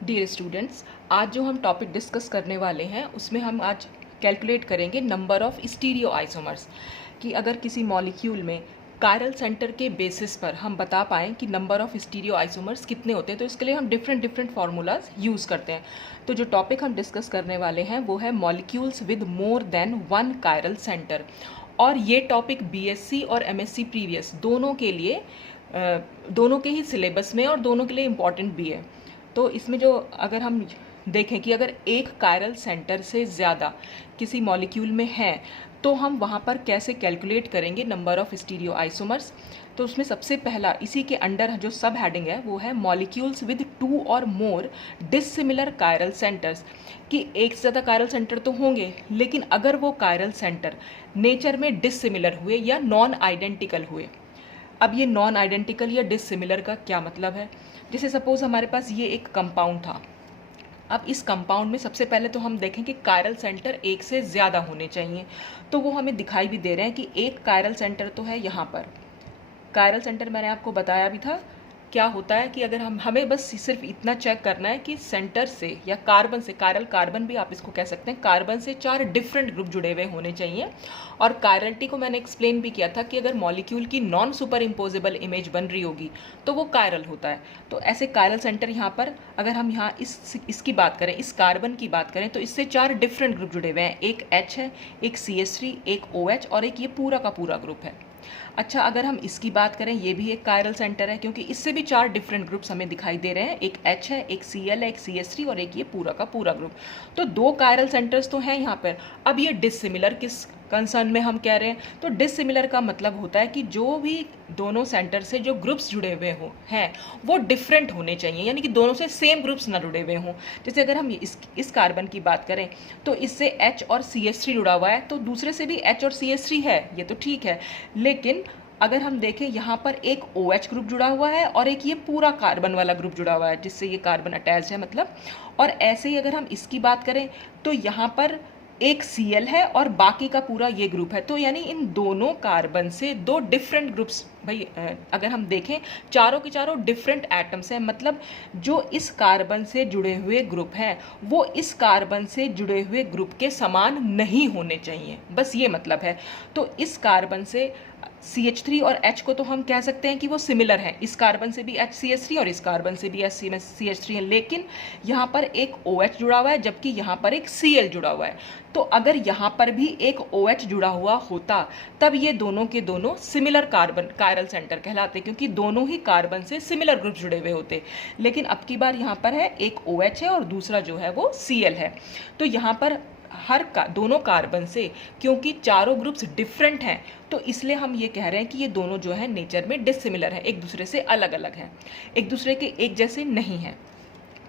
Dear students, आज जो हम टॉपिक डिस्कस करने वाले हैं उसमें हम आज कैलकुलेट करेंगे नंबर ऑफ स्टीरियो आइसोमर्स कि अगर किसी मॉलिक्यूल में कायरल सेंटर के बेसिस पर हम बता पाएँ कि नंबर ऑफ स्टीरियो आइसोमर्स कितने होते हैं, तो इसके लिए हम डिफरेंट फार्मूलाज यूज़ करते हैं। तो जो टॉपिक हम डिस्कस करने वाले हैं वो है molecules with more than one chiral centre. और ये टॉपिक बीएससी और एमएससी प्रीवियस दोनों के लिए दोनों के ही सिलेबस में और दोनों के लिए इम्पॉर्टेंट भी है। तो इसमें जो अगर हम देखें कि अगर एक कायरल सेंटर से ज़्यादा किसी मॉलिक्यूल में है तो हम वहाँ पर कैसे कैलकुलेट करेंगे नंबर ऑफ स्टीरियो आइसोमर्स। तो उसमें सबसे पहला इसी के अंडर जो सब हेडिंग है वो है मॉलिक्यूल्स विद टू और मोर डिसिमिलर कायरल सेंटर्स, कि एक से ज़्यादा कायरल सेंटर तो होंगे लेकिन अगर वो कायरल सेंटर नेचर में डिसिमिलर हुए या नॉन आइडेंटिकल हुए। अब ये नॉन आइडेंटिकल या डिसिमिलर का क्या मतलब है? जैसे सपोज हमारे पास ये एक कंपाउंड था। अब इस कंपाउंड में सबसे पहले तो हम देखें कि कायरल सेंटर एक से ज़्यादा होने चाहिए, तो वो हमें दिखाई भी दे रहे हैं कि एक कायरल सेंटर तो है यहाँ पर। कायरल सेंटर मैंने आपको बताया भी था क्या होता है कि अगर हमें बस सिर्फ इतना चेक करना है कि सेंटर से या कार्बन से, कायरल कार्बन भी आप इसको कह सकते हैं, कार्बन से 4 डिफरेंट ग्रुप जुड़े हुए होने चाहिए। और कायरलिटी को मैंने एक्सप्लेन भी किया था कि अगर मॉलिक्यूल की नॉन सुपर इम्पोजेबल इमेज बन रही होगी तो वो कायरल होता है। तो ऐसे कायरल सेंटर यहाँ पर अगर हम यहाँ इसकी बात करें, इस कार्बन की बात करें, तो इससे 4 डिफरेंट ग्रुप जुड़े हुए हैं। एक H है, एक CH3, एक OH और एक ये पूरा का पूरा ग्रुप है। अच्छा, अगर हम इसकी बात करें, ये भी एक कायरल सेंटर है क्योंकि इससे भी 4 डिफरेंट ग्रुप्स हमें दिखाई दे रहे हैं। एक H है, एक Cl है, एक CH3 और एक ये पूरा का पूरा ग्रुप। तो 2 कायरल सेंटर्स तो हैं यहाँ पर। अब ये डिसिमिलर किस कंसर्न में हम कह रहे हैं? तो डिसिमिलर का मतलब होता है कि जो भी दोनों सेंटर से जो ग्रुप्स जुड़े हुए हो हैं वो डिफरेंट होने चाहिए, यानी कि दोनों से सेम ग्रुप्स ना जुड़े हुए हों। जैसे अगर हम इस कार्बन की बात करें तो इससे H और CH3 जुड़ा हुआ है, तो दूसरे से भी H और CH3 है, ये तो ठीक है। लेकिन अगर हम देखें यहाँ पर एक OH ग्रुप जुड़ा हुआ है और एक ये पूरा कार्बन वाला ग्रुप जुड़ा हुआ है जिससे ये कार्बन अटैच है मतलब। और ऐसे ही अगर हम इसकी बात करें तो यहाँ पर एक Cl है और बाकी का पूरा ये ग्रुप है। तो यानी इन दोनों कार्बन से 2 डिफरेंट ग्रुप्स, भाई अगर हम देखें चारों के चारों डिफरेंट एटम्स हैं, मतलब जो इस कार्बन से जुड़े हुए ग्रुप हैं वो इस कार्बन से जुड़े हुए ग्रुप के समान नहीं होने चाहिए, बस ये मतलब है। तो इस कार्बन से CH3 और H को तो हम कह सकते हैं कि वो सिमिलर हैं, इस कार्बन से भी HCH3 और इस कार्बन से भी HCH3 है, लेकिन यहाँ पर एक OH जुड़ा हुआ है जबकि यहाँ पर एक Cl जुड़ा हुआ है। तो अगर यहाँ पर भी एक OH जुड़ा हुआ होता तब ये दोनों के दोनों सिमिलर कार्बन कायरल सेंटर कहलाते, क्योंकि दोनों ही कार्बन से सिमिलर ग्रुप जुड़े हुए होते। लेकिन अब की बार यहाँ पर है एक OH है और दूसरा जो है वो Cl है। तो यहाँ पर दोनों कार्बन से, क्योंकि चारों ग्रुप्स डिफरेंट हैं, तो इसलिए हम ये कह रहे हैं कि ये दोनों जो है नेचर में डिसिमिलर है, एक दूसरे से अलग अलग हैं, एक दूसरे के एक जैसे नहीं हैं।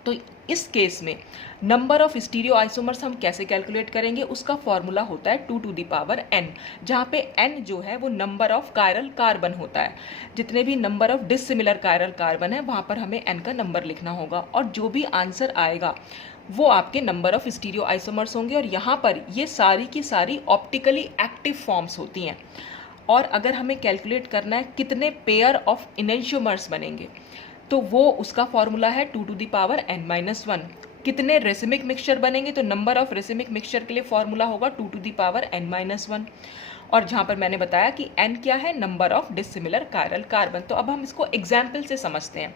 तो इस केस में नंबर ऑफ स्टीरियो आइसोमर्स हम कैसे कैलकुलेट करेंगे? उसका फॉर्मूला होता है 2 टू द पावर n, जहाँ पे n जो है वो नंबर ऑफ कायरल कार्बन होता है। जितने भी number of dissimilar chiral carbon है वहाँ पर हमें n का नंबर लिखना होगा और जो भी आंसर आएगा वो आपके नंबर ऑफ स्टीरियो आइसोमर्स होंगे। और यहाँ पर ये सारी की सारी ऑप्टिकली एक्टिव फॉर्म्स होती हैं। और अगर हमें कैलकुलेट करना है कितने पेयर ऑफ इनेंशियोमर्स बनेंगे तो वो उसका फॉर्मूला है 2 टू द पावर n-1। कितने रेसिमिक मिक्सचर बनेंगे तो नंबर ऑफ रेसिमिक मिक्सचर के लिए फॉर्मूला होगा 2 टू द पावर n-1। और जहाँ पर मैंने बताया कि n क्या है? Number of dissimilar chiral carbon. तो अब हम इसको एग्जाम्पल से समझते हैं।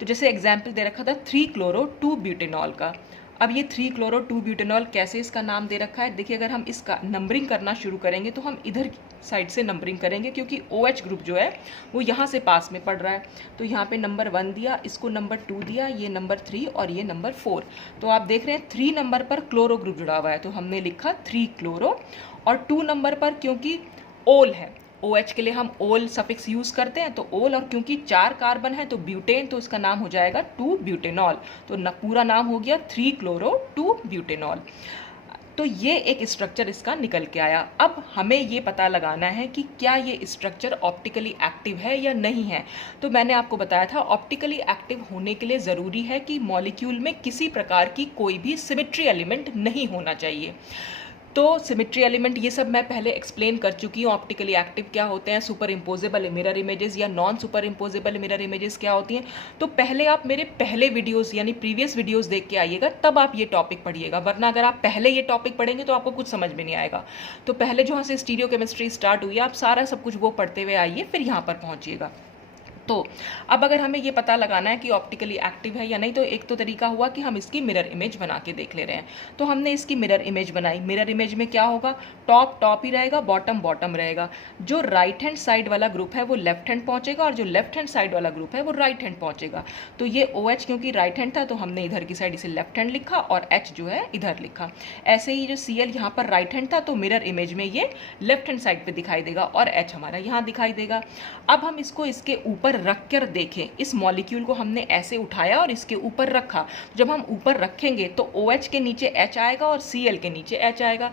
तो जैसे एग्जाम्पल दे रखा था 3-chloro-2-butanol का। अब ये 3-chloro-2-butanol कैसे इसका नाम दे रखा है? देखिए, अगर हम इसका नंबरिंग करना शुरू करेंगे तो हम इधर साइड से नंबरिंग करेंगे क्योंकि OH ग्रुप जो है वो यहाँ से पास में पड़ रहा है। तो यहाँ पे नंबर 1 दिया, इसको नंबर 2 दिया, ये नंबर 3 और ये नंबर 4। तो आप देख रहे हैं 3 नंबर पर क्लोरो ग्रुप जुड़ा हुआ है तो हमने लिखा 3-chloro। और 2 नंबर पर क्योंकि ओल है, OH के लिए हम ओल सफिक्स यूज करते हैं तो ओल, और क्योंकि 4 कार्बन है तो ब्यूटेन, तो इसका नाम हो जाएगा 2-butanol। तो पूरा नाम हो गया 3-chloro-2-butanol। तो ये एक स्ट्रक्चर इसका निकल के आया। अब हमें ये पता लगाना है कि क्या ये स्ट्रक्चर ऑप्टिकली एक्टिव है या नहीं है। तो मैंने आपको बताया था ऑप्टिकली एक्टिव होने के लिए ज़रूरी है कि मॉलिक्यूल में किसी प्रकार की कोई भी सिमेट्री एलिमेंट नहीं होना चाहिए। तो सिमेट्री एलिमेंट ये सब मैं पहले एक्सप्लेन कर चुकी हूँ। ऑप्टिकली एक्टिव क्या होते हैं, सुपर इम्पोजेबल मिरर इमेजेस या non superimposable mirror images क्या होती हैं। तो पहले आप मेरे पहले वीडियोस यानी प्रीवियस वीडियोस देख के आइएगा, तब आप ये टॉपिक पढ़िएगा, वरना अगर आप पहले ये टॉपिक पढ़ेंगे तो आपको कुछ समझ में नहीं आएगा। तो पहले जहाँ से स्टीरियो केमिस्ट्री स्टार्ट हुई है, आप सारा सब कुछ वो पढ़ते हुए आइए, फिर यहाँ पर पहुँचिएगा। तो अब अगर हमें ये पता लगाना है कि ऑप्टिकली एक्टिव है या नहीं, तो एक तो तरीका हुआ कि हम इसकी मिरर इमेज बना के देख ले रहे हैं। तो हमने इसकी मिरर इमेज बनाई। मिरर इमेज में क्या होगा, टॉप टॉप ही रहेगा, बॉटम बॉटम रहेगा। जो राइट हैंड साइड वाला ग्रुप है वो लेफ्ट हैंड पहुंचेगा और जो लेफ्ट हैंड साइड वाला ग्रुप है वो राइट हैंड पहुंचेगा। तो ये OH क्योंकि राइट हैंड था तो हमने इधर की साइड इसे लेफ्ट हैंड लिखा और H जो है इधर लिखा। ऐसे ही जो Cl यहाँ पर राइट हैंड था तो मिरर इमेज में ये लेफ्ट हैंड साइड पे दिखाई देगा और H हमारा यहाँ दिखाई देगा। अब हम इसको इसके ऊपर रख कर देखें। इस मॉलिक्यूल को हमने ऐसे उठाया और इसके ऊपर रखा। जब हम ऊपर रखेंगे तो OH के नीचे H आएगा और Cl के नीचे H आएगा।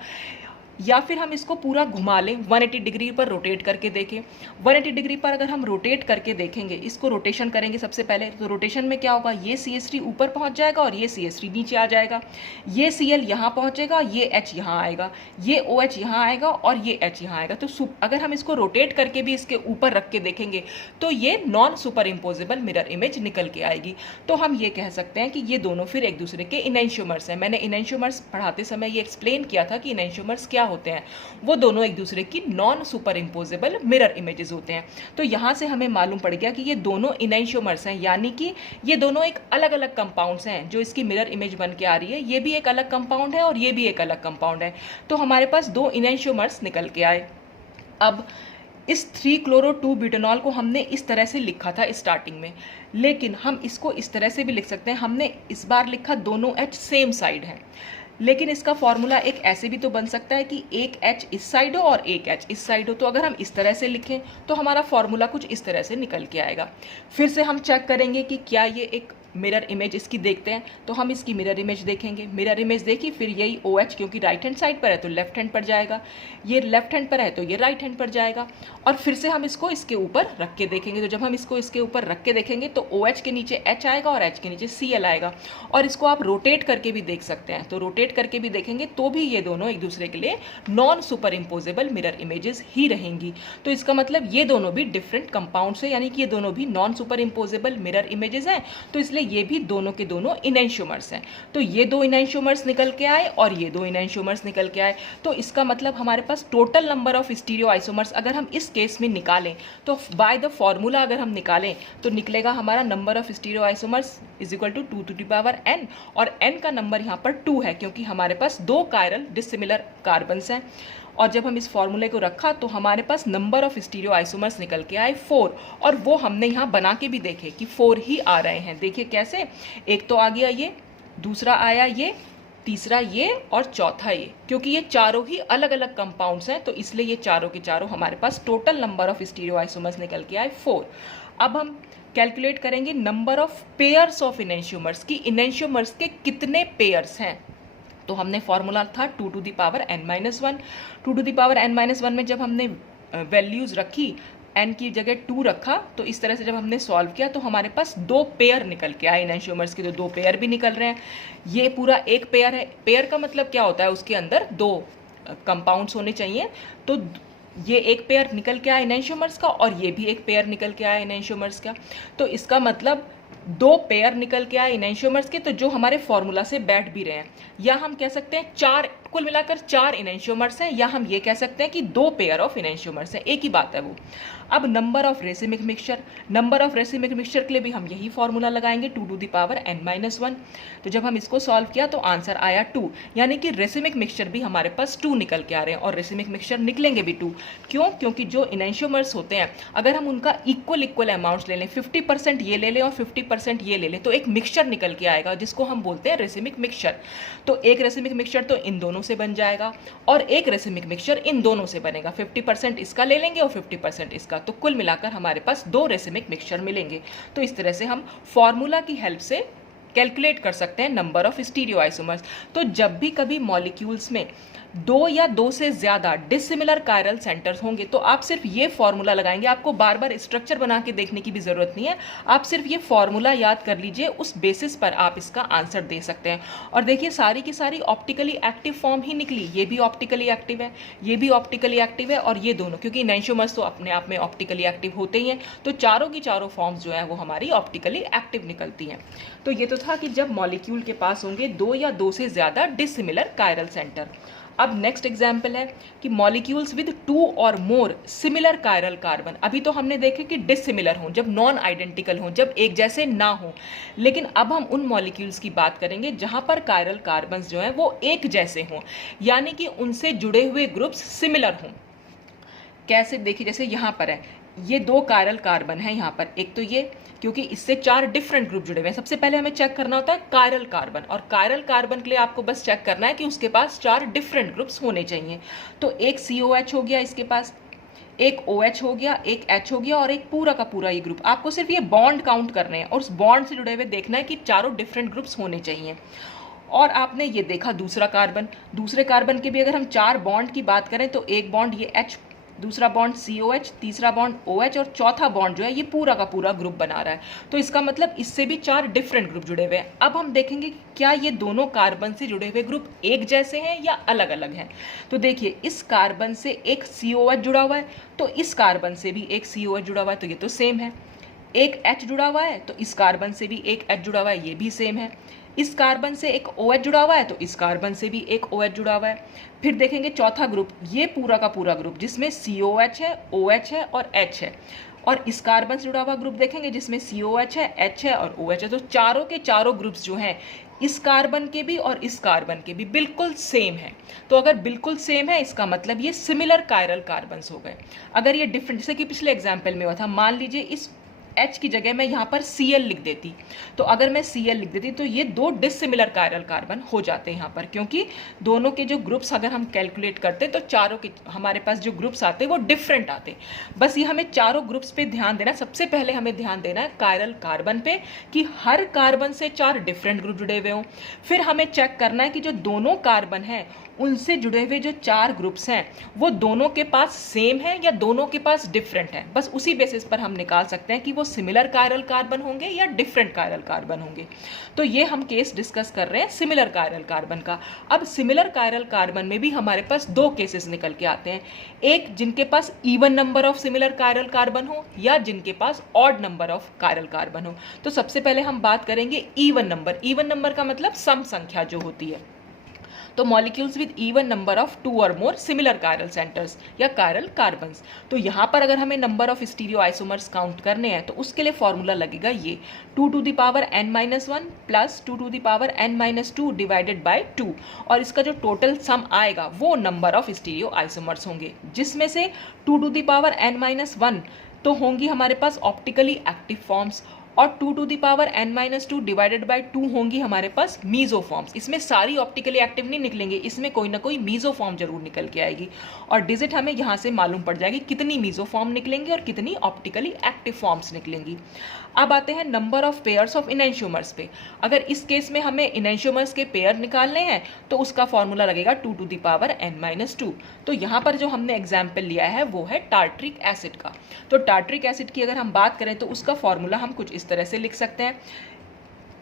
या फिर हम इसको पूरा घुमा लें, 180 डिग्री पर रोटेट करके देखें। 180 डिग्री पर अगर हम रोटेट करके देखेंगे, इसको रोटेशन करेंगे सबसे पहले, तो रोटेशन में क्या होगा, ये CH3 ऊपर पहुंच जाएगा और ये CH3 नीचे आ जाएगा। ये Cl यहाँ पहुंचेगा, ये H यहाँ आएगा, ये OH यहाँ आएगा और ये H यहाँ आएगा। तो अगर हम इसको रोटेट करके भी इसके ऊपर रख के देखेंगे तो ये non superimposable mirror image निकल के आएगी। तो हम ये कह सकते हैं कि ये दोनों फिर एक दूसरे के इनैंशियोमर्स हैं। मैंने इनैंशियोमर्स पढ़ाते समय ये एक्सप्लेन किया था कि इनैंशियोमर्स क्या होते हैं। वो दोनों एक दूसरे की non superimposable mirror images होते हैं। तो यहाँ से हमें मालूम पड़ गया कि ये दोनों इनैंशियोमर्स हैं, यानी कि ये दोनों एक अलग अलग कंपाउंड्स हैं। जो इसकी मिरर इमेज बन के आ रही है ये भी एक अलग कंपाउंड है और ये भी एक अलग कंपाउंड है। तो हमारे पास दो इनैंशियोमर्स निकल के आए। अब इस 3-chloro-2-butanol को हमने इस तरह से लिखा था स्टार्टिंग में, लेकिन हम इसको इस तरह से भी लिख सकते हैं। हमने इस बार लिखा दोनों H सेम साइड है, लेकिन इसका फॉर्मूला एक ऐसे भी तो बन सकता है कि एक H इस साइड हो और एक H इस साइड हो। तो अगर हम इस तरह से लिखें तो हमारा फॉर्मूला कुछ इस तरह से निकल के आएगा। फिर से हम चेक करेंगे कि क्या ये एक मिरर इमेज इसकी देखते हैं। तो हम इसकी मिरर इमेज देखेंगे। मिरर इमेज देखी, फिर यही OH क्योंकि राइट हैंड साइड पर है तो लेफ्ट हैंड पर जाएगा, ये लेफ्ट हैंड पर है तो ये राइट हैंड पर जाएगा। और फिर से हम इसको इसके ऊपर रख के देखेंगे। तो जब हम इसको इसके ऊपर रख के देखेंगे तो OH के नीचे H आएगा और H के नीचे Cl आएगा। और इसको आप रोटेट करके भी देख सकते हैं। तो रोटेट करके भी देखेंगे तो भी ये दोनों एक दूसरे के लिए non superimposable mirror images ही रहेंगी। तो इसका मतलब ये दोनों भी डिफरेंट कंपाउंड्स हैं, यानी कि ये दोनों भी non superimposable mirror images हैं। तो इसलिए ये भी दोनों के दोनों इनैंशियोमर्स हैं। तो ये दो इनैंशियोमर्स निकल के आए और ये दो इनैंशियोमर्स निकल के आए। तो इसका मतलब हमारे पास total number of stereoisomers अगर हम इस केस में निकालें तो बाय द फॉर्मूला अगर हम निकालें तो निकलेगा हमारा number of stereoisomers is equal to 2 to the power n। और n का नंबर यहाँ पर 2 है क्योंकि हमारे पास दो कायरल डिसिमिलर कार्बन्स हैं। और जब हम इस फॉर्मूले को रखा तो हमारे पास नंबर ऑफ स्टीरियो आइसोमर्स निकल के आए 4। और वो हमने यहाँ बना के भी देखे कि 4 ही आ रहे हैं। देखिए कैसे, एक तो आ गया ये, दूसरा आया ये, तीसरा ये और चौथा ये। क्योंकि ये चारों ही अलग अलग कंपाउंड्स हैं तो इसलिए ये चारों के चारों हमारे पास total number of stereoisomers निकल के आए 4। अब हम कैलकुलेट करेंगे number of pairs of enantiomers की इनैंशियोमर्स के कितने पेयर्स हैं। तो हमने फॉर्मूला था 2 to the power n-1। 2 to the power n-1 में जब हमने वैल्यूज़ रखी, n की जगह 2 रखा, तो इस तरह से जब हमने सॉल्व किया तो हमारे पास दो पेयर निकल के आए इनैंशियोमर्स के। तो दो पेयर भी निकल रहे हैं। ये पूरा एक पेयर है। पेयर का मतलब क्या होता है, उसके अंदर दो कंपाउंड्स होने चाहिए। तो ये एक पेयर निकल के आया इनैंशियोमर्स का और ये भी एक पेयर निकल के आया इनैंशियोमर्स का। तो इसका मतलब दो पेयर निकल के आए इनैंशियोमर्स के, तो जो हमारे फॉर्मूला से बैठ भी रहे हैं। या हम कह सकते हैं चार, कुल मिलाकर 4 इनैंशियोमर्स हैं, या हम ये कह सकते हैं कि दो पेयर ऑफ इनैंशियोमर्स हैं, एक ही बात है वो। अब number of racemic mixture, number of racemic mixture के लिए भी हम यही फॉर्मूला लगाएंगे 2 to the power n-1। तो जब हम इसको सॉल्व किया तो आंसर आया 2, यानी कि रेसिमिक मिक्सचर भी हमारे पास 2 निकल के आ रहे हैं। और रेसिमिक मिक्सचर निकलेंगे भी 2, क्यों? क्योंकि जो इनैंशियोमर्स होते हैं अगर हम उनका इक्वल अमाउंट्स ले लें, 50% ये ले लें और 50% ये ले लें, तो एक मिक्सचर निकल के आएगा जिसको हम बोलते हैं रेसिमिक मिक्सचर। तो एक रेसिमिक मिक्सचर तो इन दोनों से बन जाएगा और एक रेसिमिक मिक्सचर इन दोनों से बनेगा। 50% इसका ले लेंगे और 50% इसका, तो कुल मिलाकर हमारे पास दो रेसिमिक मिक्सचर मिलेंगे। तो इस तरह से हम फॉर्मूला की हेल्प से कैलकुलेट कर सकते हैं नंबर ऑफ स्टीरियो आइसोमर्स। तो जब भी कभी मॉलिक्यूल्स में दो या दो से ज़्यादा डिसिमिलर कायरल सेंटर्स होंगे तो आप सिर्फ ये फॉर्मूला लगाएंगे, आपको बार बार स्ट्रक्चर बना के देखने की भी ज़रूरत नहीं है, आप सिर्फ ये फॉर्मूला याद कर लीजिए, उस बेसिस पर आप इसका आंसर दे सकते हैं। और देखिए सारी की सारी ऑप्टिकली एक्टिव फॉर्म ही निकली, ये भी ऑप्टिकली एक्टिव है, ये भी ऑप्टिकली एक्टिव है, और ये दोनों, क्योंकि इनैंशियोमर्स तो अपने आप में ऑप्टिकली एक्टिव होते ही हैं, तो चारों की चारों फॉर्म्स जो है वो हमारी ऑप्टिकली एक्टिव निकलती हैं। तो ये तो था कि जब मॉलिक्यूल के पास होंगे दो या दो से ज़्यादा डिसिमिलर कायरल सेंटर। अब नेक्स्ट एग्जाम्पल है कि मॉलिक्यूल्स विद टू और मोर सिमिलर कायरल कार्बन। अभी तो हमने देखे कि डिसिमिलर हों, जब नॉन आइडेंटिकल हों, जब एक जैसे ना हों, लेकिन अब हम उन मॉलिक्यूल्स की बात करेंगे जहां पर कायरल कार्बन्स जो हैं वो एक जैसे हों, यानी कि उनसे जुड़े हुए ग्रुप्स सिमिलर हों। कैसे, देखिए जैसे यहाँ पर है, ये दो कायरल कार्बन है यहाँ पर, एक तो ये, क्योंकि इससे चार डिफरेंट ग्रुप जुड़े हुए हैं। सबसे पहले हमें चेक करना होता है कायरल कार्बन, और कायरल कार्बन के लिए आपको बस चेक करना है कि उसके पास चार डिफरेंट ग्रुप्स होने चाहिए। तो एक COH हो गया इसके पास, एक OH हो गया, एक H हो गया, और एक पूरा का पूरा ये ग्रुप। आपको सिर्फ ये बॉन्ड काउंट करने हैं और उस बॉन्ड से जुड़े हुए देखना है कि चारों डिफरेंट ग्रुप्स होने चाहिए। और आपने ये देखा दूसरा कार्बन, दूसरे कार्बन के भी अगर हम चार बॉन्ड की बात करें तो एक बॉन्ड ये H, दूसरा बॉन्ड COH, तीसरा बॉन्ड OH, और चौथा बॉन्ड जो है ये पूरा का पूरा ग्रुप बना रहा है। तो इसका मतलब इससे भी चार डिफरेंट ग्रुप जुड़े हुए हैं। अब हम देखेंगे कि क्या ये दोनों कार्बन से जुड़े हुए ग्रुप एक जैसे हैं या अलग अलग हैं। तो देखिए इस कार्बन से एक COH जुड़ा हुआ है, तो इस कार्बन से भी एक COH जुड़ा हुआ है, तो ये तो सेम है। एक H जुड़ा हुआ है, तो इस कार्बन से भी एक H जुड़ा हुआ है, ये भी सेम है। इस कार्बन से एक OH जुड़ा हुआ है, तो इस कार्बन से भी एक OH जुड़ा हुआ है। फिर देखेंगे चौथा ग्रुप, ये पूरा का पूरा ग्रुप जिसमें COH है, OH है और H है, और इस कार्बन से जुड़ा हुआ ग्रुप देखेंगे जिसमें COH है, H है और OH है। तो चारों के चारों ग्रुप्स जो हैं इस कार्बन के भी और इस कार्बन के भी बिल्कुल सेम है। तो अगर बिल्कुल सेम है इसका मतलब ये सिमिलर कायरल कार्बन्स हो गए। अगर ये डिफरेंट, जैसे कि पिछले एग्जाम्पल में हुआ था, मान लीजिए इस H की जगह मैं यहाँ पर Cl लिख देती, तो अगर मैं Cl लिख देती तो ये दो डिसिमिलर कायरल कार्बन हो जाते हैं यहाँ पर, क्योंकि दोनों के जो ग्रुप्स अगर हम कैलकुलेट करते तो चारों के हमारे पास जो ग्रुप्स आते वो डिफरेंट आते। बस ये हमें चारों ग्रुप्स पे ध्यान देना, सबसे पहले हमें ध्यान देना है कायरल कार्बन पे कि हर कार्बन से चार डिफरेंट ग्रुप जुड़े हुए हों। फिर हमें चेक करना है कि जो दोनों कार्बन हैं उनसे जुड़े हुए जो चार ग्रुप्स हैं वो दोनों के पास सेम है या दोनों के पास डिफरेंट है। बस उसी बेसिस पर हम निकाल सकते हैं कि वो सिमिलर कायरल कार्बन होंगे या डिफरेंट कायरल कार्बन होंगे। तो ये हम केस डिस्कस कर रहे हैं सिमिलर कायरल कार्बन का। अब सिमिलर कायरल कार्बन में भी हमारे पास दो केसेस निकल के आते हैं, एक जिनके पास even number of similar chiral carbon हो या जिनके पास odd number of chiral carbon हो। तो सबसे पहले हम बात करेंगे इवन नंबर। इवन नंबर का मतलब सम संख्या जो होती है। तो molecules with even number of two और मोर सिमिलर कायरल सेंटर्स या कायरल कार्बन्स। तो यहाँ पर अगर हमें number of stereoisomers count करने हैं तो उसके लिए फॉर्मूला लगेगा ये 2 to the power n-1 plus 2 to the power n-2 divided by 2, और इसका जो टोटल सम आएगा वो नंबर ऑफ स्टीरियो आइसोमर्स होंगे, जिसमें से 2 to the power n-1 तो होंगी हमारे पास ऑप्टिकली एक्टिव फॉर्म्स, और 2 to the power n-2 divided by 2 होंगी हमारे पास मीजोफॉर्म्स। इसमें सारी ऑप्टिकली एक्टिव नहीं निकलेंगे, इसमें कोई ना कोई मीजोफॉर्म जरूर निकल के आएगी, और डिजिट हमें यहाँ से मालूम पड़ जाएगी कितनी मीजोफॉर्म निकलेंगी और कितनी ऑप्टिकली एक्टिव फॉर्म्स निकलेंगी। अब आते हैं नंबर ऑफ पेयर्स ऑफ इनैंशियोमर्स पे। अगर इस केस में हमें इनैंशियोमर्स के पेयर निकालने हैं तो उसका फॉर्मूला लगेगा 2 to the power n-2। तो यहाँ पर जो हमने एग्जाम्पल लिया है वो है टार्ट्रिक एसिड का। तो टार्ट्रिक एसिड की अगर हम बात करें तो उसका फॉर्मूला हम कुछ इस तरह से लिख सकते हैं,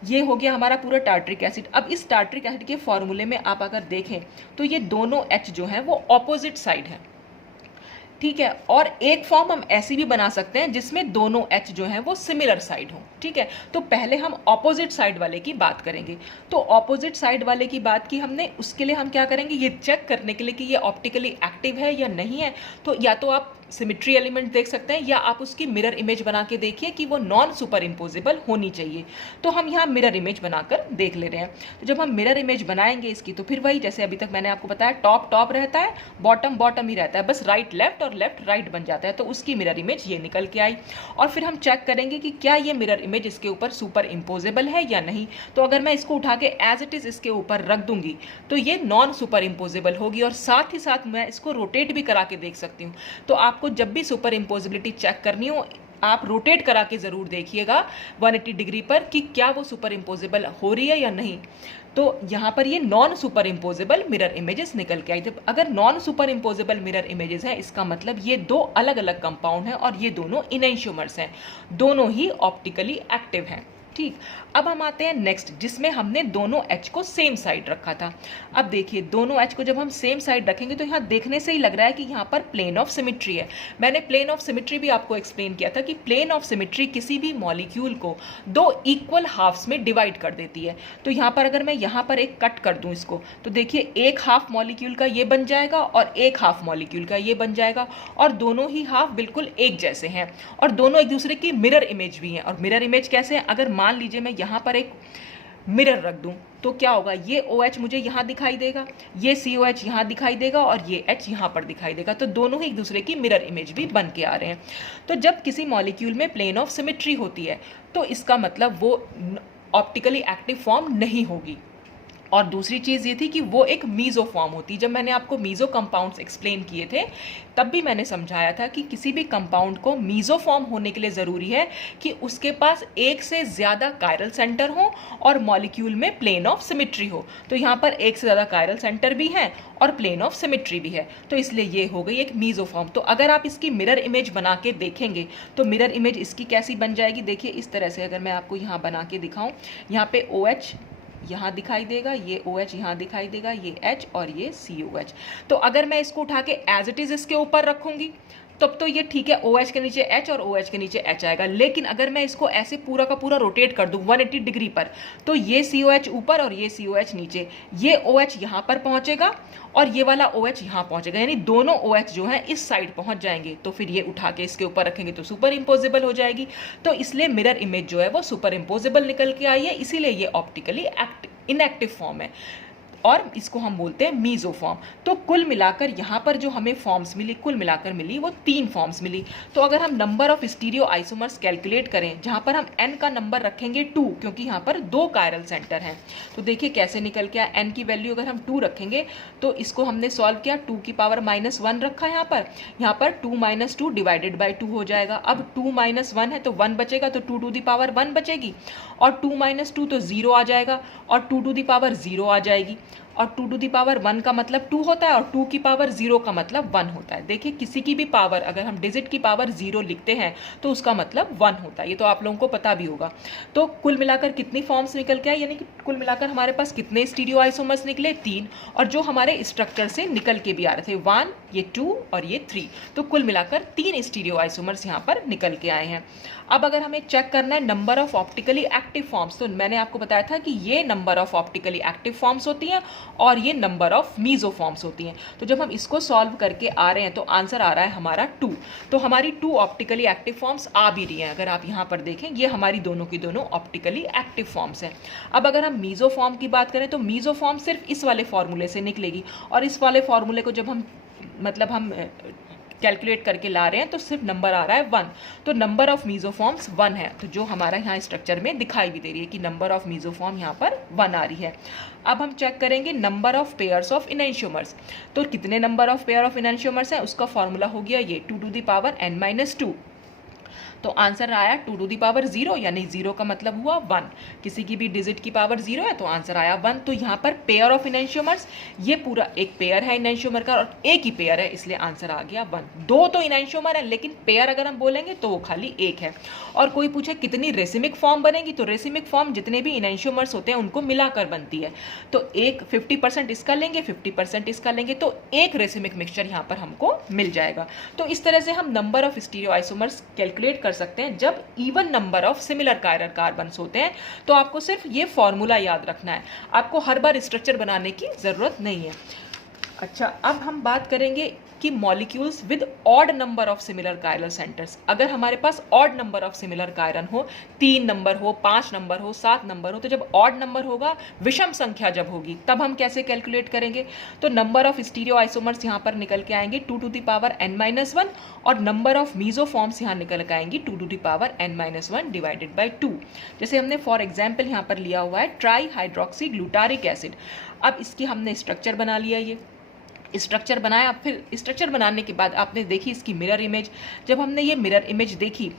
ये हो गया हमारा पूरा टार्ट्रिक एसिड। अब इस टार्ट्रिक एसिड के फॉर्मूले में आप अगर देखें तो ये दोनों H जो हैं वो ऑपोजिट साइड हैं, ठीक है। और एक फॉर्म हम ऐसी भी बना सकते हैं जिसमें दोनों H जो हैं वो सिमिलर साइड हों, ठीक है। तो पहले हम ऑपोजिट साइड वाले की बात करेंगे। तो ऑपोजिट साइड वाले की बात की हमने, उसके लिए हम क्या करेंगे, ये चेक करने के लिए कि ये ऑप्टिकली एक्टिव है या नहीं है, तो या तो आप सिमिट्री एलिमेंट देख सकते हैं या आप उसकी मिरर इमेज बना के देखिए कि वो नॉन सुपर इम्पोजिबल होनी चाहिए। तो हम यहाँ मिरर इमेज बनाकर देख ले रहे हैं। तो जब हम मिरर इमेज बनाएंगे इसकी तो फिर वही जैसे अभी तक मैंने आपको बताया, टॉप टॉप रहता है, बॉटम बॉटम ही रहता है, बस राइट लेफ्ट और लेफ्ट राइट बन जाता है। तो उसकी मिरर इमेज ये निकल के आई, और फिर हम चेक करेंगे कि क्या ये मिरर इमेज इसके ऊपर सुपर इम्पोजेबल है या नहीं। तो अगर मैं इसको उठा के एज इट इज इसके ऊपर रख दूंगी तो ये नॉन सुपर इम्पोजेबल होगी, और साथ ही साथ मैं इसको रोटेट भी करा के देख सकती हूँ। तो आपको जब भी सुपर इम्पोजिबिलिटी चेक करनी हो आप रोटेट करा के ज़रूर देखिएगा 180 डिग्री पर कि क्या वो सुपर इम्पोजेबल हो रही है या नहीं। तो यहाँ पर ये non superimposable mirror images निकल के आई। जब अगर non superimposable mirror images हैं, इसका मतलब ये दो अलग अलग कंपाउंड हैं और ये दोनों इनैंशियोमर्स हैं, दोनों ही ऑप्टिकली एक्टिव हैं। ठीक, अब हम आते हैं नेक्स्ट, जिसमें हमने दोनों एच को सेम साइड रखा था। अब देखिए, दोनों एच को जब हम सेम साइड रखेंगे तो यहाँ देखने से ही लग रहा है कि यहाँ पर प्लेन ऑफ सिमेट्री है। मैंने प्लेन ऑफ सिमेट्री भी आपको एक्सप्लेन किया था कि प्लेन ऑफ सिमेट्री किसी भी मॉलिक्यूल को दो इक्वल हाफ्स में डिवाइड कर देती है। तो यहाँ पर अगर मैं यहाँ पर एक कट कर दूँ इसको, तो देखिए एक हाफ मॉलिक्यूल का ये बन जाएगा और एक हाफ मॉलिक्यूल का ये बन जाएगा, और दोनों ही हाफ बिल्कुल एक जैसे हैं और दोनों एक दूसरे की मिरर इमेज भी हैं। और मिरर इमेज कैसे है, अगर मान लीजिए मैं यहाँ पर एक मिरर रख दूं तो क्या होगा, ये OH मुझे यहाँ दिखाई देगा, ये COH यहाँ दिखाई देगा और ये H यहाँ पर दिखाई देगा। तो दोनों ही एक दूसरे की मिरर इमेज भी बन के आ रहे हैं। तो जब किसी मॉलिक्यूल में प्लेन ऑफ सिमेट्री होती है तो इसका मतलब वो ऑप्टिकली एक्टिव फॉर्म नहीं होगी। और दूसरी चीज़ ये थी कि वो एक मीज़ो फॉर्म होती। जब मैंने आपको मीज़ो कंपाउंड्स एक्सप्लेन किए थे तब भी मैंने समझाया था कि किसी भी कंपाउंड को मीज़ो फॉर्म होने के लिए ज़रूरी है कि उसके पास एक से ज़्यादा कायरल सेंटर हो और मॉलिक्यूल में प्लेन ऑफ सिमेट्री हो। तो यहाँ पर एक से ज़्यादा कायरल सेंटर भी है और प्लेन ऑफ सिमेट्री भी है, तो इसलिए ये हो गई एक मीज़ो फॉर्म। तो अगर आप इसकी मिरर इमेज बना के देखेंगे तो मिरर इमेज इसकी कैसी बन जाएगी, देखिए इस तरह से। अगर मैं आपको यहाँ बना के दिखाऊँ, यहाँ पे OH यहाँ दिखाई देगा, ये OH यहाँ दिखाई देगा, ये H और ये COH। तो अगर मैं इसको उठा के एज इट इज़ इसके ऊपर रखूँगी तब तो ये ठीक है, OH के नीचे H और OH के नीचे H आएगा। लेकिन अगर मैं इसको ऐसे पूरा का पूरा रोटेट कर दूँ 180 डिग्री पर, तो ये COH ऊपर और ये COH नीचे, ये OH यहाँ पर पहुँचेगा और ये वाला OH यहाँ पहुँचेगा, यानी दोनों OH जो हैं इस साइड पहुँच जाएंगे। तो फिर ये उठा के इसके ऊपर रखेंगे तो सुपर इम्पोजेबल हो जाएगी। तो इसलिए मिरर इमेज जो है वो सुपर इम्पोजेबल निकल के आई है, इसीलिए ये ऑप्टिकली इनएक्टिव फॉर्म है और इसको हम बोलते हैं मीज़ो फॉर्म। तो कुल मिलाकर यहाँ पर जो हमें फॉर्म्स मिली, कुल मिलाकर मिली वो 3 फॉर्म्स मिली। तो अगर हम number of stereo isomers calculate करें, जहाँ पर हम n का नंबर रखेंगे 2, क्योंकि यहाँ पर 2 कायरल सेंटर हैं, तो देखिए कैसे निकल के आया। n की वैल्यू अगर हम 2 रखेंगे तो इसको हमने सॉल्व किया, 2 की पावर -1 रखा है यहाँ पर 2 - 2 डिवाइडेड बाई 2 हो जाएगा। अब 2 - 1 है तो 1 बचेगा, तो 2 टू द पावर 1 बचेगी और 2 - 2 तो 0 आ जाएगा और 2 टू द पावर 0 आ जाएगी। और 2 टू दी पावर 1 का मतलब 2 होता है और 2 की पावर 0 का मतलब 1 होता है। देखिए किसी की भी पावर, अगर हम डिजिट की पावर 0 लिखते हैं तो उसका मतलब 1 होता है, ये तो आप लोगों को पता भी होगा। तो कुल मिलाकर कितनी फॉर्म्स निकल के आए, यानी कि कुल मिलाकर हमारे पास कितने स्टीरियो आइसोमर्स निकले, 3, और जो हमारे स्ट्रक्चर से निकल के भी आ रहे थे 1, ये 2 और ये 3। तो कुल मिलाकर 3 स्टीरियो आइसोमर्स यहाँ पर निकल के आए हैं। अब अगर हमें चेक करना है number of optically active forms, तो मैंने आपको बताया था कि ये number of optically active forms होती हैं और ये नंबर ऑफ मीज़ो फॉर्म्स होती हैं। तो जब हम इसको सॉल्व करके आ रहे हैं तो आंसर आ रहा है हमारा 2। तो हमारी 2 ऑप्टिकली एक्टिव फॉर्म्स आ भी रही हैं। अगर आप यहाँ पर देखें, ये हमारी दोनों की दोनों ऑप्टिकली एक्टिव फॉर्म्स हैं। अब अगर हम मीज़ो फॉर्म की बात करें तो मीज़ो फॉर्म सिर्फ इस वाले फॉर्मूले से निकलेगी, और इस वाले फॉर्मूले को जब हम कैलकुलेट करके ला रहे हैं तो सिर्फ नंबर आ रहा है 1। तो नंबर ऑफ मीज़ोफॉर्म्स 1 है, तो जो हमारा यहाँ स्ट्रक्चर में दिखाई भी दे रही है कि नंबर ऑफ मीज़ोफॉर्म यहाँ पर 1 आ रही है। अब हम चेक करेंगे नंबर ऑफ पेयर्स ऑफ इनैंशियोमर्स। तो कितने नंबर ऑफ पेयर ऑफ इनैंशियोमर्स हैं, उसका फॉर्मूला हो गया ये 2 टू द पावर n-2। तो आंसर आया 2 टू दी पावर 0, यानी 0 का मतलब हुआ 1। किसी की भी डिजिट की पावर 0 है तो आंसर आया 1। तो यहाँ पर पेयर ऑफ इनैंशियोमर्स, ये पूरा एक पेयर है इनैंशियोमर का और एक ही पेयर है, इसलिए आंसर आ गया 1। 2 तो इनैंशियोमर है लेकिन पेयर अगर हम बोलेंगे तो वो खाली एक है। और कोई पूछे कितनी रेसिमिक फॉर्म बनेगी, तो रेसिमिक फॉर्म जितने भी इनैंशियोमर्स होते हैं उनको मिलाकर बनती है। तो एक 50% इसका लेंगे, 50% इसका लेंगे, तो एक रेसिमिक मिक्सचर यहाँ पर हमको मिल जाएगा। तो इस तरह से हम number of stereo isomers calculate कर सकते हैं। जब even number of similar chiral carbons होते हैं तो आपको सिर्फ ये फॉर्मूला याद रखना है, आपको हर बार स्ट्रक्चर बनाने की जरूरत नहीं है। अच्छा, अब हम बात करेंगे कि molecules with odd number of similar chiral centres. अगर हमारे पास ऑड नंबर ऑफ सिमिलर कायरन हो, 3 नंबर हो, 5 नंबर हो, 7 नंबर हो, तो जब ऑड नंबर होगा, विषम संख्या जब होगी, तब हम कैसे कैलकुलेट करेंगे। तो नंबर ऑफ स्टीरियो आइसोमर्स यहाँ पर निकल के आएंगे 2 टू द पावर n-1 और नंबर ऑफ मीज़ोफॉर्म्स यहाँ निकल के आएंगी 2 to the power n-1 divided by 2। जैसे हमने फॉर एग्जाम्पल यहाँ पर लिया हुआ है ट्राई हाइड्रोक्सी ग्लूटारिक एसिड। अब इसकी हमने स्ट्रक्चर बना लिया, ये स्ट्रक्चर बनाया। फिर स्ट्रक्चर बनाने के बाद आपने देखी इसकी मिरर इमेज। जब हमने ये मिरर इमेज देखी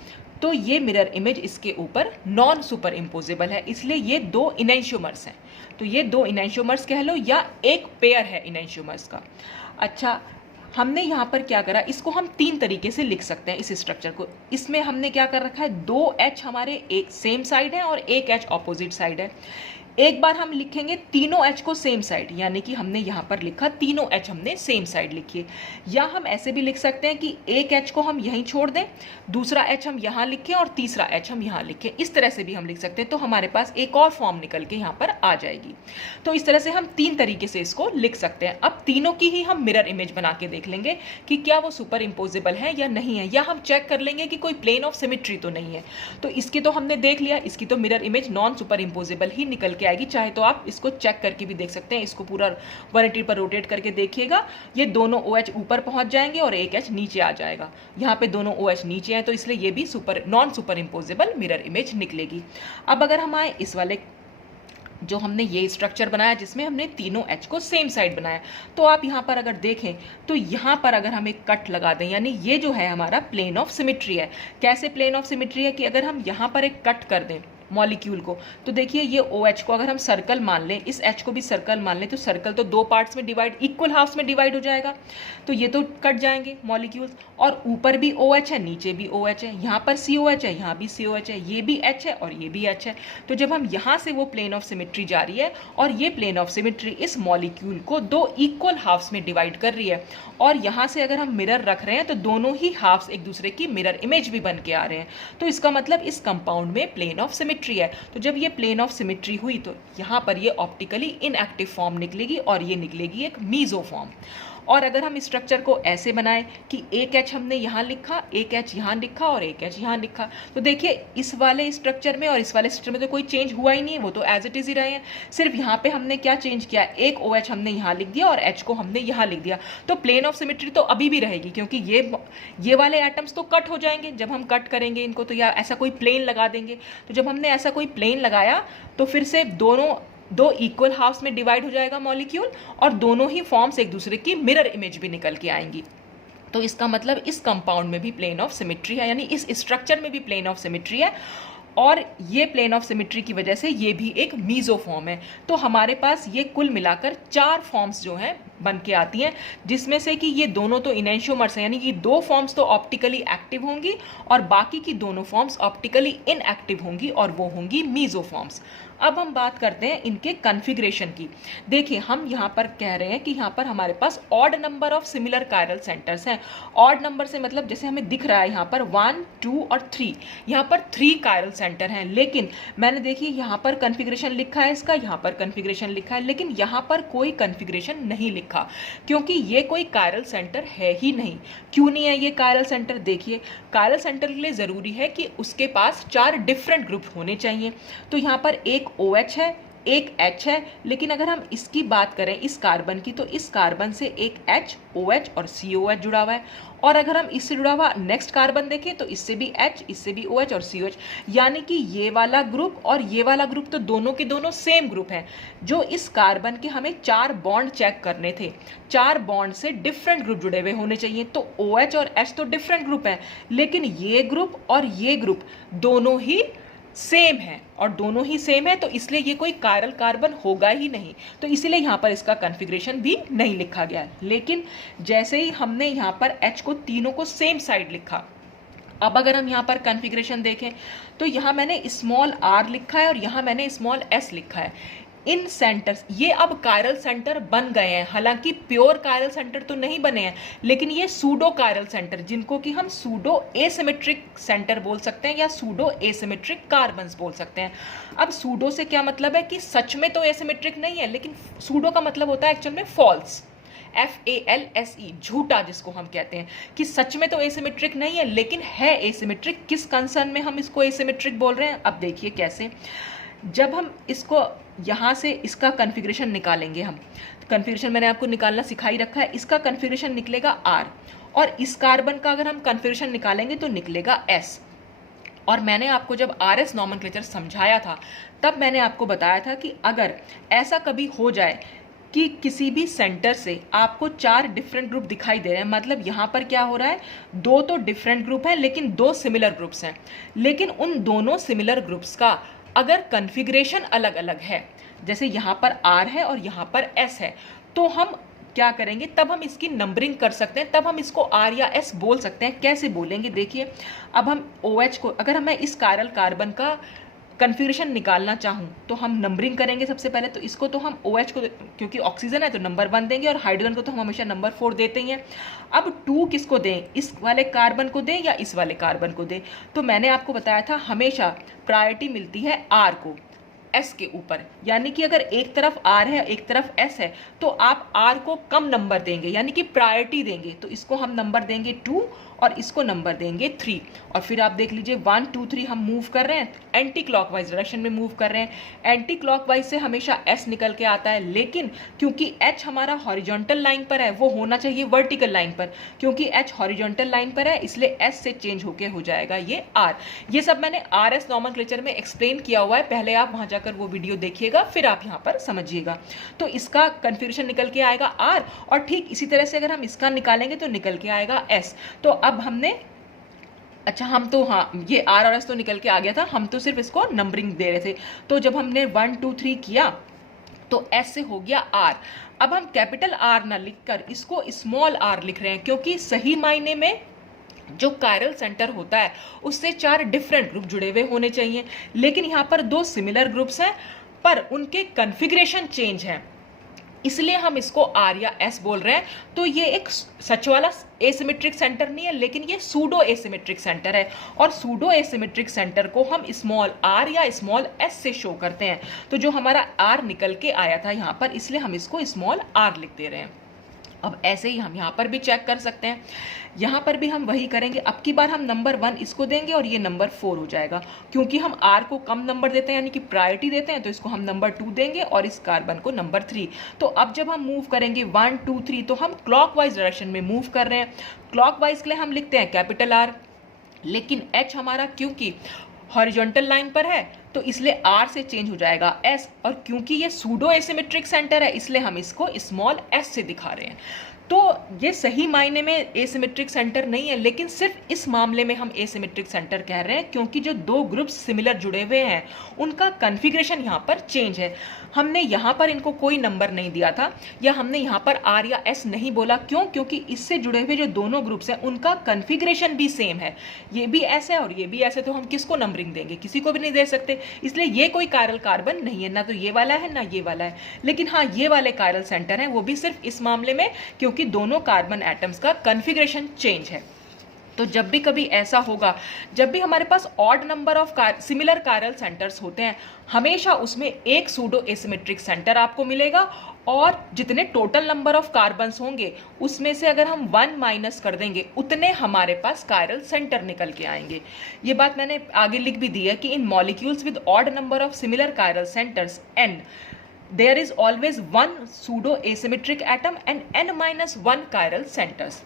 तो ये मिरर इमेज इसके ऊपर नॉन सुपर इम्पोजेबल है, इसलिए ये दो इनैंशियोमर्स हैं। तो ये दो इनैंशियोमर्स कह लो या एक पेयर है इनैंशियोमर्स का। अच्छा, हमने यहाँ पर क्या करा, इसको हम तीन तरीके से लिख सकते हैं इस स्ट्रक्चर को। इसमें हमने क्या कर रखा है, दो एच हमारे एक सेम साइड है और एक एच ऑपोजिट साइड है। एक बार हम लिखेंगे तीनों एच को सेम साइड, यानी कि हमने यहाँ पर लिखा तीनों एच हमने सेम साइड लिखी है। या हम ऐसे भी लिख सकते हैं कि एक एच को हम यहीं छोड़ दें, दूसरा एच हम यहाँ लिखें और तीसरा एच हम यहाँ लिखें। इस तरह से भी हम लिख सकते हैं, तो हमारे पास एक और फॉर्म निकल के यहाँ पर आ जाएगी। तो इस तरह से हम तीन तरीके से इसको लिख सकते हैं। अब तीनों की ही हम मिरर इमेज बना के देख लेंगे कि क्या वो सुपर इम्पोजेबल है या नहीं है, या हम चेक कर लेंगे कि कोई प्लेन ऑफ सिमेट्री तो नहीं है। तो इसकी तो हमने देख लिया, इसकी तो mirror image non superimposable ही निकल के आएगी। चाहे तो आप इसको चेक करके भी देख सकते हैं, इसको पूरा 180 पर रोटेट करके देखिएगा, ये दोनों OH ऊपर पहुंच जाएंगे और एक H नीचे आ जाएगा। यहाँ पे दोनों OH नीचे हैं, तो इसलिए ये भी non superimposable mirror image निकलेगी। अब अगर हम आए इस वाले जो हमने ये स्ट्रक्चर बनाया जिसमें हमने तीनों एच को सेम साइड बनाया, तो आप यहाँ पर अगर देखें तो यहाँ पर अगर हम एक कट लगा दें, यानी ये जो है हमारा प्लेन ऑफ सिमेट्री है। कैसे प्लेन ऑफ सिमेट्री है कि अगर हम यहाँ पर एक कट कर दें मॉलिक्यूल को, तो देखिए ये OH को अगर हम सर्कल मान लें, इस H को भी सर्कल मान लें, तो सर्कल तो दो पार्ट्स में डिवाइड, इक्वल हाफ्स में डिवाइड हो जाएगा। तो ये तो कट जाएंगे मॉलिक्यूल्स, और ऊपर भी OH है, नीचे भी OH है, यहाँ पर COH है, यहाँ भी COH है, ये भी H है और ये भी H है। तो जब हम यहाँ से वो प्लेन ऑफ सिमेट्री जा रही है और ये प्लेन ऑफ सिमेट्री इस मॉलिक्यूल को दो इक्वल हाफ्स में डिवाइड कर रही है, और यहाँ से अगर हम मिरर रख रहे हैं तो दोनों ही हाफ्स एक दूसरे की मिरर इमेज भी बन के आ रहे हैं। तो इसका मतलब इस कंपाउंड में प्लेन ऑफ सिमेट्री है। तो जब ये प्लेन ऑफ सिमेट्री हुई तो यहाँ पर ये ऑप्टिकली इनएक्टिव फॉर्म निकलेगी और ये निकलेगी एक मीजो फॉर्म। और अगर हम स्ट्रक्चर को ऐसे बनाएं कि एक एच हमने यहाँ लिखा, एक एच यहाँ लिखा और एक एच यहाँ लिखा, तो देखिए इस वाले स्ट्रक्चर में और इस वाले स्ट्रक्चर में तो कोई चेंज हुआ ही नहीं है, वो तो एज इट इज ही रहे हैं। सिर्फ यहाँ पे हमने क्या चेंज किया, एक ओ एच हमने यहाँ लिख दिया और एच को हमने यहाँ लिख दिया। तो प्लेन ऑफ सिमेट्री तो अभी भी रहेगी, क्योंकि ये वाले एटम्स तो कट हो जाएंगे जब हम कट करेंगे इनको, तो या ऐसा कोई प्लेन लगा देंगे। तो जब हमने ऐसा कोई प्लेन लगाया तो फिर से दो इक्वल हाफ्स में डिवाइड हो जाएगा मॉलिक्यूल, और दोनों ही फॉर्म्स एक दूसरे की मिरर इमेज भी निकल के आएंगी। तो इसका मतलब इस कंपाउंड में भी प्लेन ऑफ सिमेट्री है, यानी इस स्ट्रक्चर में भी प्लेन ऑफ सिमेट्री है, और ये प्लेन ऑफ सिमेट्री की वजह से ये भी एक मीजो फॉर्म है। तो हमारे पास ये कुल मिलाकर 4 फॉर्म्स जो हैं बन के आती हैं, जिसमें से कि ये दोनों तो इनएंशियोमर्स हैं, यानी कि 2 फॉर्म्स तो ऑप्टिकली एक्टिव होंगी और बाकी की दोनों फॉर्म्स ऑप्टिकली इनएक्टिव होंगी, और वो होंगी मीजो फॉर्म्स। अब हम बात करते हैं इनके कॉन्फ़िगरेशन की। देखिए हम यहाँ पर कह रहे हैं कि यहाँ पर हमारे पास odd number of similar chiral centres हैं। ऑड नंबर से मतलब जैसे हमें दिख रहा है यहाँ पर 1, 2 और 3, यहाँ पर 3 कायरल सेंटर हैं, लेकिन मैंने देखिए यहाँ पर कॉन्फ़िगरेशन लिखा है इसका, यहाँ पर कॉन्फ़िगरेशन लिखा है, लेकिन यहाँ पर कोई कॉन्फ़िगरेशन नहीं लिखा, क्योंकि ये कोई कायरल सेंटर है ही नहीं। क्यों नहीं है ये कायरल सेंटर? देखिए कायरल सेंटर के लिए ज़रूरी है कि उसके पास 4 डिफरेंट ग्रुप होने चाहिए। तो यहाँ पर एक OH है, एक H है, लेकिन अगर हम इसकी बात करें इस कार्बन की, तो इस कार्बन से एक H, OH और COH जुड़ा हुआ है, और अगर हम इससे जुड़ा हुआ नेक्स्ट कार्बन देखें तो इससे भी H, इससे भी OH और COH, यानी कि ये वाला ग्रुप और ये वाला ग्रुप तो दोनों के दोनों सेम ग्रुप हैं। जो इस कार्बन के हमें 4 बॉन्ड चेक करने थे, 4 बॉन्ड से डिफरेंट ग्रुप जुड़े हुए होने चाहिए। तो OH और H तो डिफरेंट ग्रुप हैं, लेकिन ये ग्रुप और ये ग्रुप दोनों ही सेम है, और दोनों ही सेम है, तो इसलिए ये कोई कायरल कार्बन होगा ही नहीं। तो इसीलिए यहाँ पर इसका कॉन्फ़िगरेशन भी नहीं लिखा गया। लेकिन जैसे ही हमने यहाँ पर H को तीनों को सेम साइड लिखा, अब अगर हम यहाँ पर कॉन्फ़िगरेशन देखें तो यहाँ मैंने स्मॉल r लिखा है और यहाँ मैंने स्मॉल s लिखा है। इन सेंटर्स ये अब कायरल सेंटर बन गए हैं, हालांकि प्योर कायरल सेंटर तो नहीं बने हैं, लेकिन ये सूडो कायरल सेंटर, जिनको कि हम सूडो एसिमेट्रिक सेंटर बोल सकते हैं या सूडो एसिमेट्रिक कार्बन्स बोल सकते हैं। अब सूडो से क्या मतलब है कि सच में तो एसिमेट्रिक नहीं है, लेकिन सूडो का मतलब होता है एक्चुअल में फॉल्स, FALSE, झूठा जिसको हम कहते हैं, कि सच में तो एसिमेट्रिक नहीं है लेकिन है एसिमेट्रिक। किस कंसर्न में हम इसको एसिमेट्रिक बोल रहे हैं? अब देखिए कैसे। जब हम इसको यहाँ से इसका कॉन्फ़िगरेशन निकालेंगे, हम कॉन्फ़िगरेशन मैंने आपको निकालना सिखा ही रखा है, इसका कॉन्फ़िगरेशन निकलेगा R, और इस कार्बन का अगर हम कॉन्फ़िगरेशन निकालेंगे तो निकलेगा S। और मैंने आपको जब RS नॉमेनक्लेचर समझाया था तब मैंने आपको बताया था कि अगर ऐसा कभी हो जाए कि किसी भी सेंटर से आपको 4 डिफरेंट ग्रुप दिखाई दे रहे हैं, मतलब यहाँ पर क्या हो रहा है, 2 तो डिफरेंट ग्रुप हैं लेकिन 2 सिमिलर ग्रुप्स हैं, लेकिन उन दोनों सिमिलर ग्रुप्स का अगर कन्फिग्रेशन अलग अलग है, जैसे यहाँ पर R है और यहाँ पर S है, तो हम क्या करेंगे, तब हम इसकी नंबरिंग कर सकते हैं, तब हम इसको R या S बोल सकते हैं। कैसे बोलेंगे देखिए, अब हम OH को, अगर मैं इस कायरल कार्बन का कन्फिग्रेशन निकालना चाहूँ तो हम नंबरिंग करेंगे सबसे पहले। तो इसको तो हम OH को, क्योंकि ऑक्सीजन है तो नंबर 1 देंगे, और हाइड्रोजन को तो हम हमेशा नंबर 4 देते ही हैं। अब 2 किसको दें, इस वाले कार्बन को दें या इस वाले कार्बन को दें? तो मैंने आपको बताया था हमेशा प्रायोरिटी मिलती है R को S के ऊपर, यानी कि अगर एक तरफ R है एक तरफ S है तो आप R को कम नंबर देंगे, यानी कि प्रायोरिटी देंगे। तो इसको हम नंबर देंगे 2 और इसको नंबर देंगे 3। और फिर आप देख लीजिए 1 2 3 हम मूव कर रहे हैं, एंटी क्लॉकवाइज डायरेक्शन में मूव कर रहे हैं। एंटी क्लॉकवाइज से हमेशा S निकल के आता है, लेकिन क्योंकि H हमारा हॉरिजॉन्टल लाइन पर है, वो होना चाहिए वर्टिकल लाइन पर, क्योंकि H हॉरिजॉन्टल लाइन पर है इसलिए S से चेंज होके हो जाएगा ये R। ये सब मैंने RS नॉमेनक्लेचर में एक्सप्लेन किया हुआ है, पहले आप वहां जाकर वो वीडियो देखिएगा, फिर आप यहाँ पर समझिएगा। तो इसका कन्फिग्रेशन निकल के आएगा R, और ठीक इसी तरह से अगर हम इसका निकालेंगे तो निकल के आएगा S। तो अब हमने, अच्छा हम तो, हाँ ये R और S तो निकल के आ गया था, हम तो सिर्फ इसको नंबरिंग दे रहे थे। तो जब हमने 1 2 3 किया तो S से हो गया R। अब हम कैपिटल R ना लिखकर इसको स्मॉल r लिख रहे हैं, क्योंकि सही मायने में जो कायरल सेंटर होता है उससे 4 डिफरेंट ग्रुप जुड़े हुए होने चाहिए, लेकिन यहाँ पर 2 सिमिलर ग्रुप्स हैं पर उनके कन्फिग्रेशन चेंज है, इसलिए हम इसको R या S बोल रहे हैं। तो ये एक सच वाला एसिमेट्रिक सेंटर नहीं है, लेकिन ये सूडो एसिमेट्रिक सेंटर है, और सूडो एसिमेट्रिक सेंटर को हम स्मॉल r या स्मॉल s से शो करते हैं। तो जो हमारा R निकल के आया था यहाँ पर, इसलिए हम इसको स्मॉल r लिख दे रहे हैं। अब ऐसे ही हम यहाँ पर भी चेक कर सकते हैं, यहाँ पर भी हम वही करेंगे। अब की बार हम नंबर 1 इसको देंगे और ये नंबर 4 हो जाएगा, क्योंकि हम R को कम नंबर देते हैं यानी कि प्रायोरिटी देते हैं, तो इसको हम नंबर 2 देंगे और इस कार्बन को नंबर 3। तो अब जब हम मूव करेंगे 1 2 3 तो हम क्लॉकवाइज डायरेक्शन में मूव कर रहे हैं। क्लॉकवाइज के लिए हम लिखते हैं कैपिटल R, लेकिन H हमारा क्योंकि हॉरिजॉन्टल लाइन पर है तो इसलिए R से चेंज हो जाएगा S, और क्योंकि ये सूडो एसिमेट्रिक सेंटर है इसलिए हम इसको स्मॉल s से दिखा रहे हैं। तो ये सही मायने में एसिमेट्रिक सेंटर नहीं है, लेकिन सिर्फ इस मामले में हम एसिमेट्रिक सेंटर कह रहे हैं क्योंकि जो 2 ग्रुप्स सिमिलर जुड़े हुए हैं उनका कन्फिग्रेशन यहाँ पर चेंज है। हमने यहाँ पर इनको कोई नंबर नहीं दिया था, या हमने यहाँ पर R या S नहीं बोला, क्यों? क्योंकि इससे जुड़े हुए जो दोनों ग्रुप्स हैं उनका कन्फिग्रेशन भी सेम है, ये भी S है और ये भी S है, तो हम किसको नंबरिंग देंगे? किसी को भी नहीं दे सकते। इसलिए ये कोई कायरल कार्बन नहीं है, ना तो ये वाला है ना ये वाला है। लेकिन हाँ, ये वाले कायरल सेंटर हैं, वो भी सिर्फ इस मामले में क्योंकि दोनों कार्बन एटम्स का कन्फिग्रेशन चेंज है। तो जब भी कभी ऐसा होगा, जब भी हमारे पास odd number of similar chiral centres होते हैं, हमेशा उसमें एक सूडो एसिमेट्रिक सेंटर आपको मिलेगा, और जितने टोटल नंबर ऑफ कार्बन्स होंगे उसमें से अगर हम 1 माइनस कर देंगे उतने हमारे पास कायरल सेंटर निकल के आएंगे। ये बात मैंने आगे लिख भी दी है कि इन molecules with odd number of similar chiral centres n, there is always one pseudo asymmetric atom and n-1 chiral centers।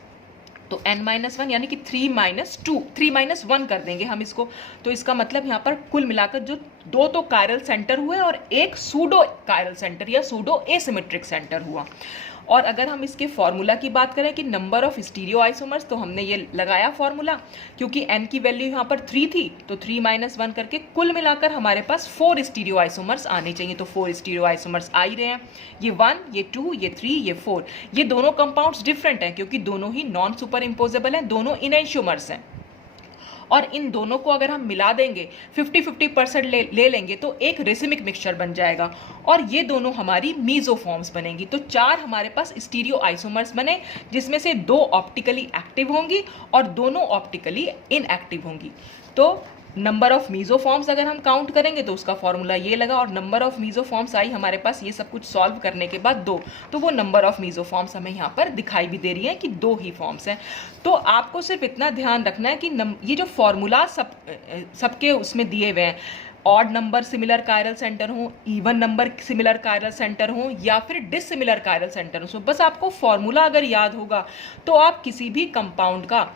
तो n-1 यानी कि 3-1 कर देंगे हम इसको। तो इसका मतलब यहाँ पर कुल मिलाकर जो 2 तो कायरल सेंटर हुए और एक सूडो कायरल सेंटर या सूडो एसिमेट्रिक सेंटर हुआ। और अगर हम इसके फॉर्मूला की बात करें कि नंबर ऑफ स्टीरियो आइसोमर्स, तो हमने ये लगाया फॉर्मूला, क्योंकि n की वैल्यू यहाँ पर 3 थी तो 3-1 करके कुल मिलाकर हमारे पास 4 स्टीरियो आइसोमर्स आने चाहिए। तो 4 स्टीरियो आइसोमर्स आ ही रहे हैं, ये 1 ये 2 ये 3 ये 4। ये दोनों कंपाउंड्स डिफरेंट हैं क्योंकि दोनों ही नॉन सुपर इम्पोजेबल हैं, दोनों इनएंशियोमर्स हैं, और इन दोनों को अगर हम मिला देंगे 50-50% ले लेंगे तो एक रेसिमिक मिक्सचर बन जाएगा, और ये दोनों हमारी मीजोफॉर्म्स बनेंगी। तो 4 हमारे पास स्टीरियो आइसोमर्स बने, जिसमें से 2 ऑप्टिकली एक्टिव होंगी और दोनों ऑप्टिकली इनएक्टिव होंगी। तो नंबर ऑफ मीजोफॉर्म्स अगर हम काउंट करेंगे तो उसका फॉर्मूला ये लगा, और नंबर ऑफ मीजोफॉर्म्स आई हमारे पास ये सब कुछ सॉल्व करने के बाद 2। तो वो नंबर ऑफ मीजोफॉर्म्स हमें यहाँ पर दिखाई भी दे रही है कि 2 ही फॉर्म्स हैं। तो आपको सिर्फ इतना ध्यान रखना है कि ये जो फॉर्मूला सबके उसमें दिए हुए हैं, odd number similar chiral centre हो, even number similar chiral centre हो, या फिर डिससिमिलर कायरल सेंटर हो, बस आपको फॉर्मूला अगर याद होगा तो आप किसी भी कंपाउंड का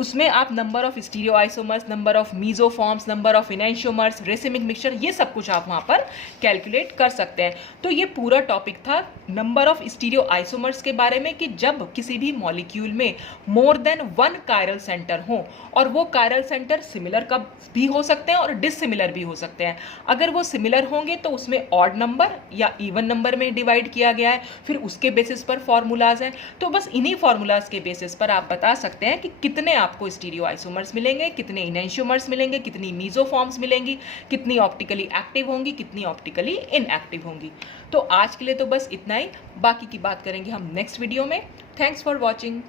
उसमें आप number of stereoisomers, number of mesoforms, number of enantiomers, racemic mixture, ये सब कुछ आप वहाँ पर कैलकुलेट कर सकते हैं। तो ये पूरा टॉपिक था नंबर ऑफ स्टीरियो आइसोमर्स के बारे में कि जब किसी भी मॉलिक्यूल में more than one chiral centre हो, और वो कायरल सेंटर सिमिलर कब भी हो सकते हैं और डिसिमिलर भी हो सकते हैं। अगर वो सिमिलर होंगे तो उसमें ऑड नंबर या इवन नंबर में डिवाइड किया गया है, फिर उसके बेसिस पर फॉर्मूलाज हैं। तो बस इन्हीं फॉर्मूलाज के बेसिस पर आप बता सकते हैं कि कितने आपको स्टीरियो आइसोमर्स मिलेंगे, कितने इनैंशियोमर्स मिलेंगे, कितनी मीजोफॉर्म्स मिलेंगी, कितनी ऑप्टिकली एक्टिव होंगी, कितनी ऑप्टिकली इनएक्टिव होंगी। तो आज के लिए तो बस इतना ही, बाकी की बात करेंगे हम नेक्स्ट वीडियो में। Thanks for watching.